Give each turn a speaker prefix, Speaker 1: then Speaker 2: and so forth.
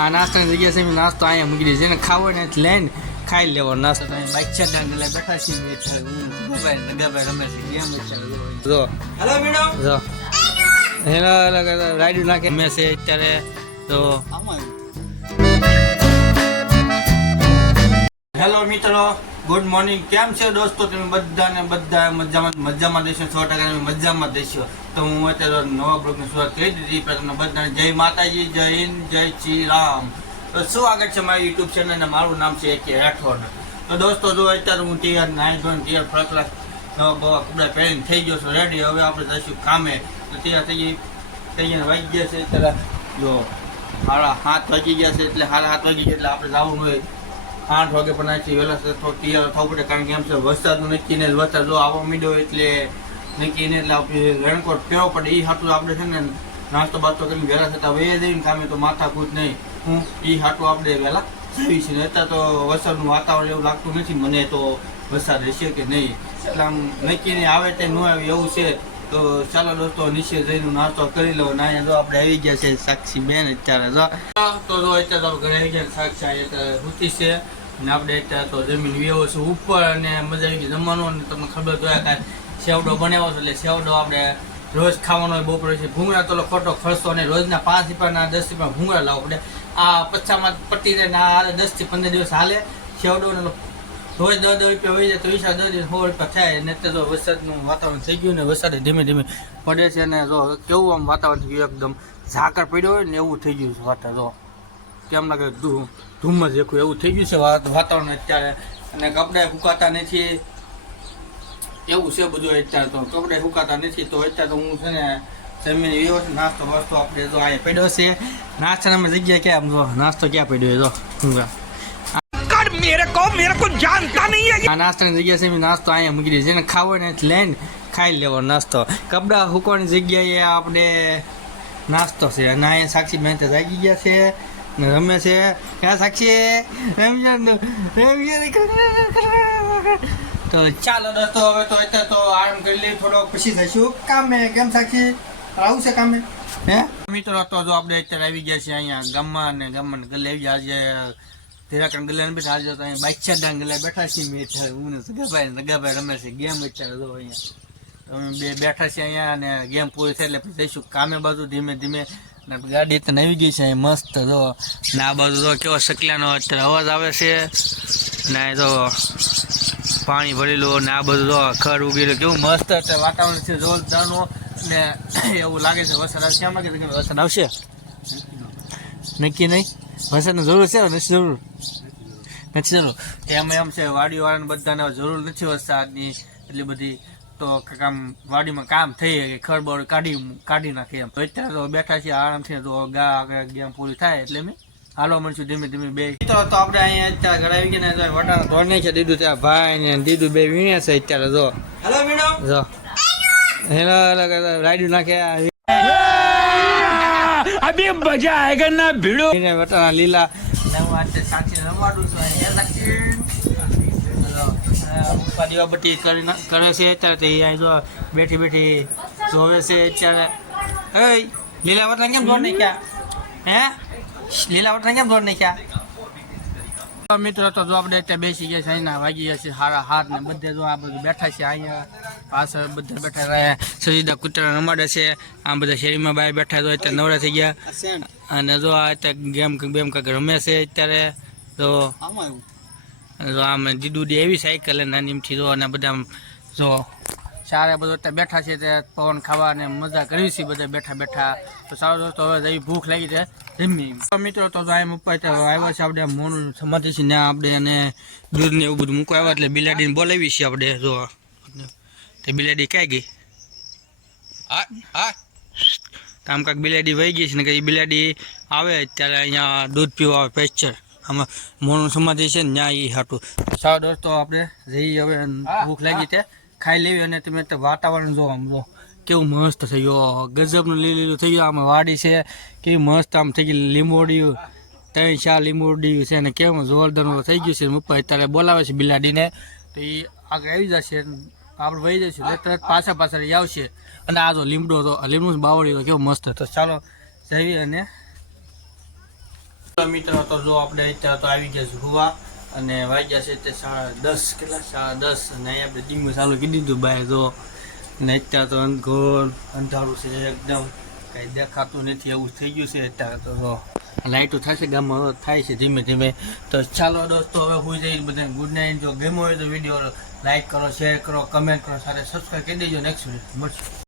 Speaker 1: આ નાસ્તાની જગ્યા છે નાસ્તો અહીંયા મૂકી દે છે ને ખાવો ને લઈને ખાઈ લેવો. નાસ્તો બાઈક છે ડાંગ એટલે બેઠા છીએ ગભાઈ ગભાઈ રમે છે. ગેમ જો
Speaker 2: હેલો મેડમ
Speaker 1: જો. રાઈડ નાખે. મેં છે અત્યારે તો હેલો મિત્રો. ગુડ મોર્નિંગ કેમ છે દોસ્તો? તમે બધાને બધા મજામાં મજામાં દેશો સો ટકા મજામાં દેશો. તો હું અત્યારે નવા બ્લોગની શરૂઆત કરી દીધી. પણ તમને બધાને જય માતાજી, જય હિન્દ, જય શ્રી રામ. તો શું આગળ છે મારી યુટ્યુબ ચેનલ અને મારું નામ છે કે રાઠોડ તો દોસ્તો, જો અત્યારે હું તૈયાર નાઈ ધોઈને તૈયાર ફરકલા નવા બવા કપડા પહેરીને થઈ ગયો છું. રેડી હવે આપણે જઈશું કામે. તો તૈયાર થઈ ગઈ તૈયાર વાગી ગયા છે અત્યારે. જો સાડા સાત વાગી ગયા છે એટલે સાડા સાત વાગી ગયા એટલે આપણે જવું હોય. આઠ વાગે પણ નાખી વહેલા તૈયાર થવું પડે કારણ કે એમ છે વરસાદનું નક્કી ને વરસાદ જો આવવા મીડ્યો એટલે નક્કી એટલે આપણે રેનકોટ પહેરવો પડે. એ હાટું આપણે છે ને નાસ્તો બાસ્તો કરીને વહેલા થતા વહી જઈને કામે તો માથા કૂદ નહીં. હું એ હાટું આપણે વહેલા જઈએ છે અત્યારે તો વરસાદનું વાતાવરણ એવું લાગતું નથી. મને તો વરસાદ રહેશે કે નહીં. એટલે આમ નક્કી ને આવે તે ન આવે એવું છે. તો ચાલો દોસ્તો, નીચે જઈને નાસ્તો કરી લો ના જો આપણે આવી ગયા છે સાક્ષી બેન અત્યારે, જો. તો જો અત્યારે ઘરે આવી ગયા સાક્ષી, અહીંયા અત્યારે છે. અને આપણે અત્યારે તો જમીન વ્યવો છે ઉપર અને મજા આવી ગઈ જમવાનું અને તમને ખબર તો હોય કાંઈ સેવડો બનાવ્યો છે એટલે સેવડો આપણે રોજ ખાવાનો હોય બપોરે છે. ભૂંગળા તો ખોટો ખર્ચો અને રોજના પાંચ રૂપિયાના દસ રૂપિયા ભૂંગળા લાવો. પડે આ પચામાં પટી રહે ને આ દસથી પંદર દિવસ હાલે સેવડો ને રોજ દસ દસ રૂપિયા હોય જાય તો વિશાળ દસ દિવસ સો રૂપિયા થાય. ને અત્યારે જો વરસાદનું વાતાવરણ થઈ ગયું ને વરસાદ ધીમે ધીમે પડે છે અને જો કેવું આમ વાતાવરણ થઈ એકદમ ઝાકર પડ્યો હોય ને એવું થઈ ગયું છે વાતાવરણ. કેમ લાગે ધૂમ જ દેખું એવું થઈ ગયું છે વાતાવરણ અત્યારે. અને કપડાં ફૂંકાતા નથી. એવું છે બધું અત્યારે તો. કપડાં સુકાતા નથી તો અત્યારે હું છે ને જમીને એવો છે નાસ્તો વાસ્તો આપણે જો આ પડ્યો છે. નાસ્તામાં જગ્યા ક્યાં? જો નાસ્તો ક્યાં પડ્યો જો.
Speaker 2: હું મેરે
Speaker 1: કો નાસ્તાની જગ્યા છે નાસ્તો અહીંયા મૂકી દીધી જેને ને લઈને ખાઈ લેવો નાસ્તો. કપડાં હૂકવાની જગ્યાએ આપણે નાસ્તો છે. અને અહીંયા સાક્ષી મહેતા જાગી ગયા છે. રમે છે. ક્યાં સાક્ષી ને, ને. તો ચાલો દોસ્તો હવે તો અત્યારે તો આરામ કરી લઈએ થોડો પછી થઈશું કામે કેમ સાક્ષી? આવું છે કામે? હે? મિત્રો તો જો આપણે અત્યારે આવી ગયા છીએ અહીંયા ગામમાં અને ગામમાં ગલે આવી ગયા. આજે ધીરાકણ ગલે બેઠા આજે તો અહીંયા બાઈક છે ગલે બેઠા છીએ. મેં હું ને સગાભાઈ સગાભાઈ રમે છે ગેમ અત્યારે જો અહીંયા. બે બેઠા છીએ અહીંયા અને ગેમ પૂરી થાય એટલે જઈશું. કામે બાજુ ધીમે ધીમે. ને ગાડી તો આવી ગઈ છે, અહીં મસ્ત જો. ને આ બાજુ જો કેવો શકલાનો અત્યારે અવાજ આવે છે. ને એ જો પાણી ભરેલું ને આ બધું જો ખડ ઉગેલું કેવું મસ્ત અત્યારે વાતાવરણ છે, જોરદારનું. ને એવું લાગે છે, વરસાદ આવશે. કેમ લાગે છે વરસાદ આવશે? નક્કી નહીં? વરસાદની જરૂર છે, નથી જરૂર? નથી જરૂર. એમ એમ છે, વાડીવાળાને બધાને જરૂર નથી વરસાદની. એટલી બધી તો કામ વાડીમાં કામ થઈ ખળબળ કાઢી કાઢી નાખે એમ. અત્યારે તો બેઠા છીએ આરામથી તો ગા ગેમ પૂરી થાય એટલે મેં હાલો મળશું ધીમે ધીમે બે તો તો આપણે અહીંયા અત્યારે ઘરે આવી ગયા વટાણા ધોર નહીં છે દીધું ત્યાં ભાઈ ને દીધું બે વીણ્યા છે અત્યારે જો.
Speaker 2: હેલો વીણો
Speaker 1: જો. હેલો હેલો રાડ્યું નાખે
Speaker 2: અભી મજા આયગન ના
Speaker 1: ભીડો? વટાણા લીલા. સાચી રમાડું છું દીવાબત્તી કરી કરે છે અત્યારે તો અહીં જો બેઠી બેઠી જોવે છે અત્યારે. એ લીલા વટાણા કેમ દોડ નાખ્યા? હે? લીલા કેમ દોડ નાખ્યા? મિત્રો તો જો આપણે અત્યારે બેસી ગયા છે અહીંના વાગી ગયા છે હારા હાથ ને બધે જો આ બધું બેઠા છે અહીંયા. પાછળ બધા બેઠા રહ્યા સજીદા કૂતરા રમાડે છે. આમ બધા શેરીમાં બહાર બેઠા તો અત્યારે નવરા થઈ ગયા. અને જો આ અત્યારે ગેમ ગેમ કંઈક રમે છે અત્યારે તો જો આમ દીદુડી એવી સાયકલ નાની એમથી જો અને બધા જો સારા બધો અત્યારે બેઠા છે તે પવન ખાવા અને મજા કરવી છે બધા બેઠા બેઠા. તો સારો દોસ્તો, હવે જેવી ભૂખ લાગી છે. જમી મિત્રો, તો આમ ઉપર આવ્યા છે આપણે મોનું સમાધિ છે ને આપણે એને દૂધ ને એવું બધું મૂકવા આવ્યા એટલે બિલાડીને બોલાવી છે આપણે. જો તે બિલાડી ક્યાં ગઈ? આમ કાંક બિલાડી વહી ગઈ છે ને કે બિલાડી આવે ત્યારે અહીંયા દૂધ પીવા આવે પેસ્ચર આમાં મોનું સમાધિ છે ને ત્યાં એ હાટું. સારો દોસ્તો આપણે જઈએ હવે ભૂખ લાગી તે ખાઈ લેવી અને તમે વાતાવરણ જો આમ કેવું મસ્ત થઈ ગયો. ગજબનું લીલું થઈ ગયું. આમાં વાડી છે. કેવી મસ્ત આમ થઈ ગયું લીંબોડિયું ત્રણ ચાર લીંબોડિયું છે અને કેવું જોરદાર થઈ ગયું છે. ઉપર અત્યારે બોલાવે છે બિલાડીને. તો એ આગળ આવી જશે આપણે વહી જઈશું. તરત પાછા પાછળ આવશે. અને આ જો લીમડો તો લીમડું બાવળી કેવો મસ્ત. હતો ચાલો જઈએ અને મિત્રો, તો જો આપણે અત્યારે તો આવી ગયા છે અને વાગ્યા છે તે સાડા દસ, કેટલા? સાડા દસ. અને અહીંયા આપણે ધીમું ચાલુ કરી દીધું બહાર જો. અને અત્યારે તો અંધઘોર અંધારું છે એકદમ. કાંઈ દેખાતું નથી એવું થઈ ગયું છે અત્યારે તો લાઇટો થશે ગામમાં થાય છે ધીમે ધીમે. તો ચાલો દોસ્તો, હવે હું જઈ બધાને ગુડ નાઇટ જો ગેમ હોય તો વીડિયો લાઈક કરો શેર કરો કમેન્ટ કરો, સાથે સબસ્ક્રાઈબ કરી દેજો. Next video